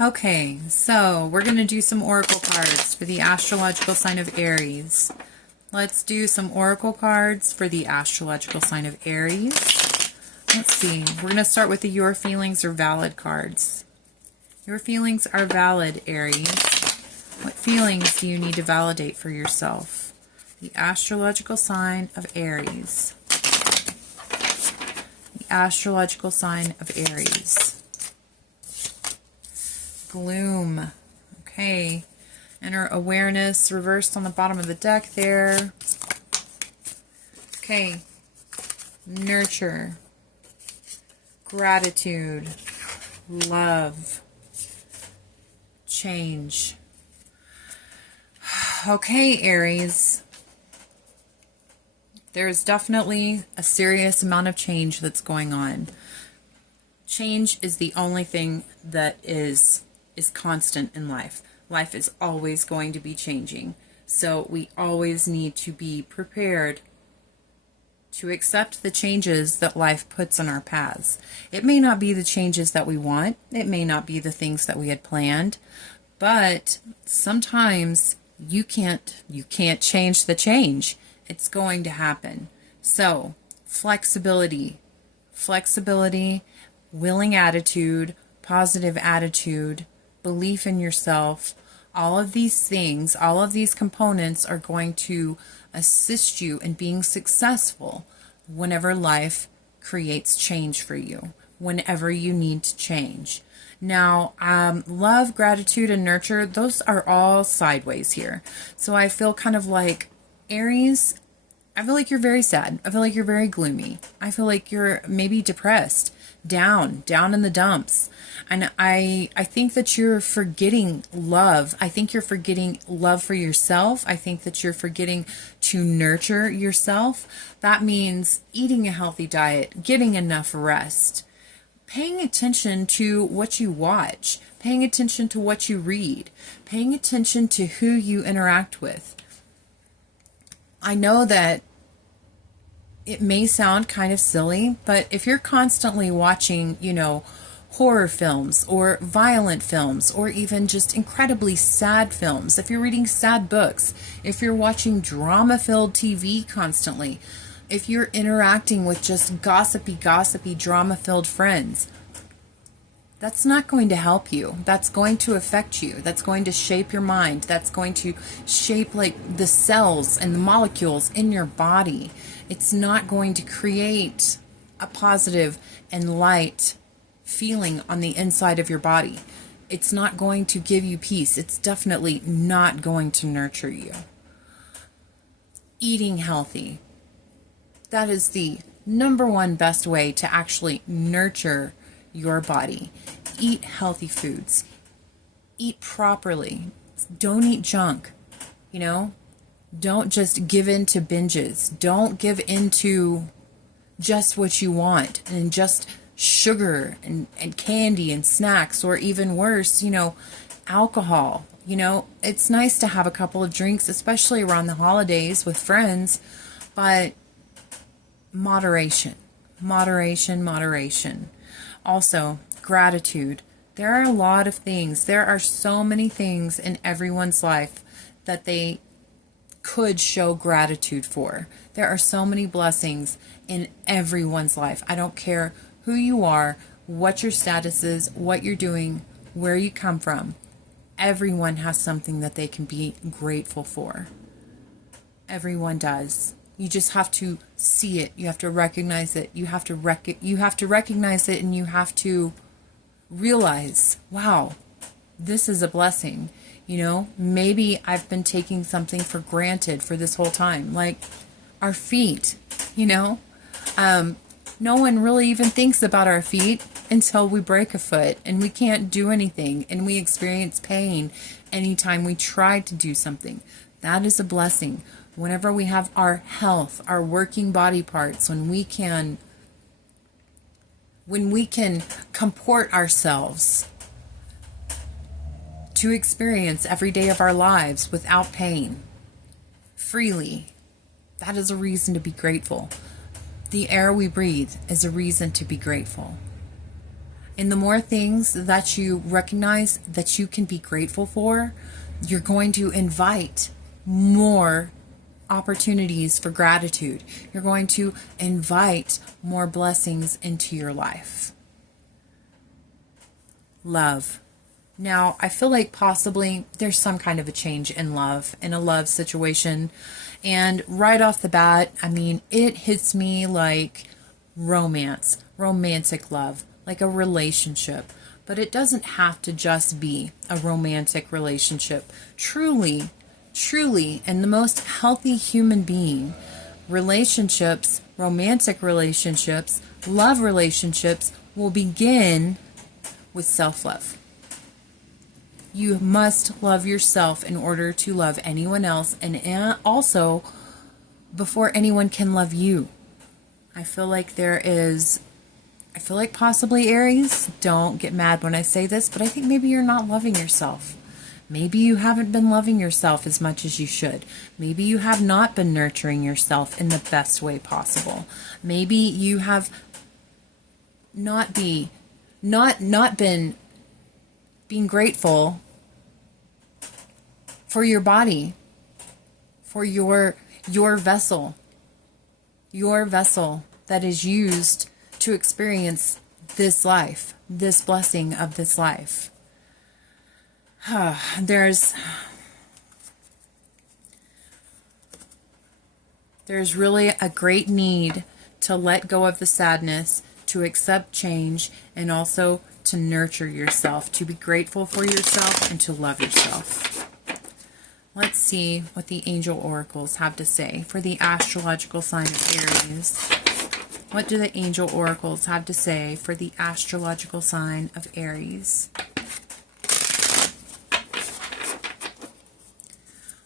Okay, so we're going to do some oracle cards for the astrological sign of Aries. Let's do some oracle cards for the astrological sign of Aries. Let's see. We're going to start with the Your Feelings Are Valid cards. Your feelings are valid, Aries. What feelings do you need to validate for yourself? The astrological sign of Aries. The astrological sign of Aries. Gloom. Okay. Inner awareness reversed on the bottom of the deck there. Okay. Nurture. Gratitude. Love. Change. Okay, Aries. There's definitely a serious amount of change that's going on. Change is the only thing that is constant in life. Life is always going to be changing. So we always need to be prepared to accept the changes that life puts on our paths. It may not be the changes that we want. It may not be the things that we had planned. But sometimes you can't change the change. It's going to happen. So flexibility, willing attitude, positive attitude, belief in yourself, all of these things, all of these components are going to assist you in being successful whenever life creates change for you, whenever you need to change. Now, love, gratitude, and nurture, those are all sideways here. So I feel kind of like Aries, I feel like you're very sad. I feel like you're very gloomy. I feel like you're maybe depressed, down in the dumps. And I think that you're forgetting love. I think you're forgetting love for yourself. I think that you're forgetting to nurture yourself. That means eating a healthy diet, getting enough rest, paying attention to what you watch, paying attention to what you read, paying attention to who you interact with. I know that it may sound kind of silly, but if you're constantly watching, horror films or violent films or even just incredibly sad films, if you're reading sad books, if you're watching drama-filled TV constantly, if you're interacting with just gossipy, drama-filled friends, that's not going to help you. That's going to affect you. That's going to shape your mind. That's going to shape like the cells and the molecules in your body. It's not going to create a positive and light feeling on the inside of your body. It's not going to give you peace. It's definitely not going to nurture you. Eating healthy. That is the number one best way to actually nurture your body. Eat healthy foods. Eat properly. Don't eat junk. Don't just give in to binges. Don't give in to just what you want and just sugar and candy and snacks, or even worse, alcohol. It's nice to have a couple of drinks, especially around the holidays with friends, but moderation. Also, gratitude. There are a lot of things. There are so many things in everyone's life that they could show gratitude for. There are so many blessings in everyone's life. I don't care who you are, what your status is, what you're doing, where you come from. Everyone has something that they can be grateful for. Everyone does. You just have to see it. You have to recognize it. You have to recognize it, and you have to realize, wow, this is a blessing. Maybe I've been taking something for granted for this whole time, like our feet. No one really even thinks about our feet until we break a foot and we can't do anything and we experience pain anytime we try to do something. That is a blessing. Whenever we have our health, our working body parts, when we can comport ourselves to experience every day of our lives without pain, freely, that is a reason to be grateful. The air we breathe is a reason to be grateful. And the more things that you recognize that you can be grateful for, you're going to invite more opportunities for gratitude. You're going to invite more blessings into your life. Love. Now, I feel like possibly there's some kind of a change in love, in a love situation. And right off the bat, I mean, it hits me like romance, romantic love, like a relationship. But it doesn't have to just be a romantic relationship. Truly, and the most healthy human being, relationships, romantic relationships, love relationships will begin with self-love. You must love yourself in order to love anyone else, and also before anyone can love you. I feel like possibly, Aries, don't get mad when I say this, but I think maybe you're not loving yourself. Maybe you haven't been loving yourself as much as you should. Maybe you have not been nurturing yourself in the best way possible. Maybe you have not been being grateful for your body, for your vessel that is used to experience this life, this blessing of this life. There's really a great need to let go of the sadness, to accept change, and also to nurture yourself, to be grateful for yourself, and to love yourself. Let's see what the angel oracles have to say for the astrological sign of Aries. What do the angel oracles have to say for the astrological sign of Aries?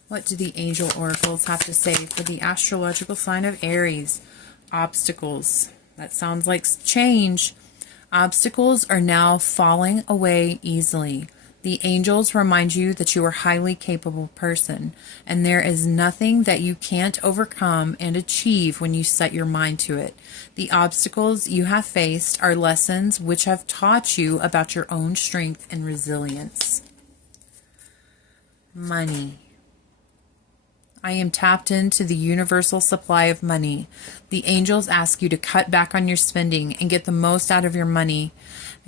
What do the angel oracles have to say for the astrological sign of Aries? Obstacles. That sounds like change. Obstacles are now falling away easily. The angels remind you that you are a highly capable person, and there is nothing that you can't overcome and achieve when you set your mind to it. The obstacles you have faced are lessons which have taught you about your own strength and resilience. Money. I am tapped into the universal supply of money. The angels ask you to cut back on your spending and get the most out of your money.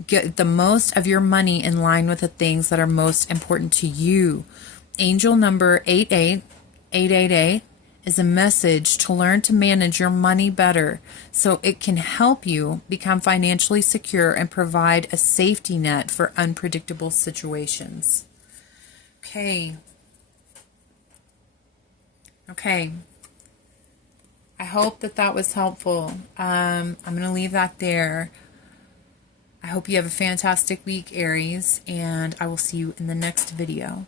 Get the most of your money in line with the things that are most important to you. Angel number 88888 is a message to learn to manage your money better so it can help you become financially secure and provide a safety net for unpredictable situations. Okay. I hope that was helpful. I'm going to leave that there. I hope you have a fantastic week, Aries, and I will see you in the next video.